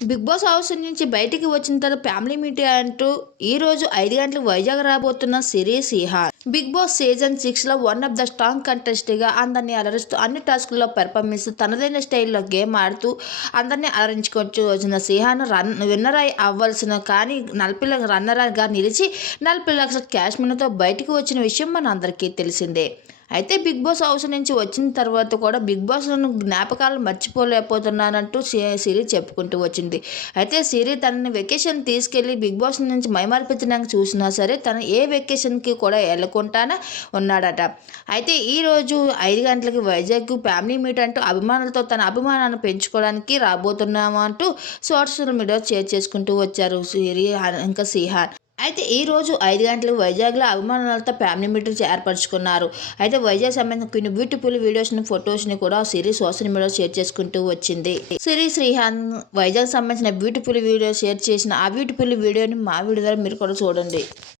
Big boss house నుంచి బయటికి వచ్చిన తర్వాత ఫ్యామిలీ మీటింగ్ అంటూ ఈ రోజు ఐదు గంటలకు వైజాగ్ రాబోతున్న సిరి సిహాన్ బిగ్ బాస్ సీజన్ సిక్స్లో వన్ ఆఫ్ ద స్ట్రాంగ్ కంటెస్ట్గా అందరినీ అలరిస్తూ అన్ని టాస్క్లలో పెర్ఫార్మెన్స్ తనదైన స్టైల్లో గేమ్ ఆడుతూ అందరినీ అలరించుకొచ్చి. వచ్చిన సిహాన్ రన్ విన్నర్ అయి అవ్వాల్సిన కానీ నలభై రన్నర్గా నిలిచి నలభై లక్షల క్యాష్ మనీతో బయటికి వచ్చిన విషయం మన అందరికీ తెలిసిందే. అయితే బిగ్ బాస్ హౌస్ నుంచి వచ్చిన తర్వాత కూడా బిగ్ బాస్ జ్ఞాపకాలు మర్చిపోలేకపోతున్నానంటూ సి- సిరి చెప్పుకుంటూ వచ్చింది. అయితే సిరి తనని వెకేషన్ తీసుకెళ్ళి బిగ్ బాస్ నుంచి మైమార్పించడానికి చూసినా సరే తను ఏ వెకేషన్కి కూడా వెళ్ళకుండానే ఉన్నాడట. అయితే ఈ రోజు ఐదు గంటలకి వైజాగ్ ఫ్యామిలీ మీట్ అంటూ అభిమానులతో తన అభిమానాన్ని పెంచుకోవడానికి రాబోతున్నాము అంటూ సోషల్ మీడియా షేర్ చేసుకుంటూ వచ్చారు సిరి ఇంకా సిహాన్. అయితే ఈ రోజు ఐదు గంటలకు వైజాగ్లో అభిమానులతో ఫ్యామిలీ మీటింగ్స్ ఏర్పరచుకున్నారు. అయితే వైజాగ్ సంబంధించిన కొన్ని బ్యూటిఫుల్ వీడియోస్ని ఫొటోస్ని కూడా సిరి సోషల్ మీడియాలో షేర్ చేసుకుంటూ వచ్చింది. సిరి శ్రీహాన్ వైజాగ్ సంబంధించిన బ్యూటిఫుల్ వీడియో షేర్ చేసిన ఆ బ్యూటిఫుల్ వీడియోని మా వీడియో ద్వారా మీరు కూడా చూడండి.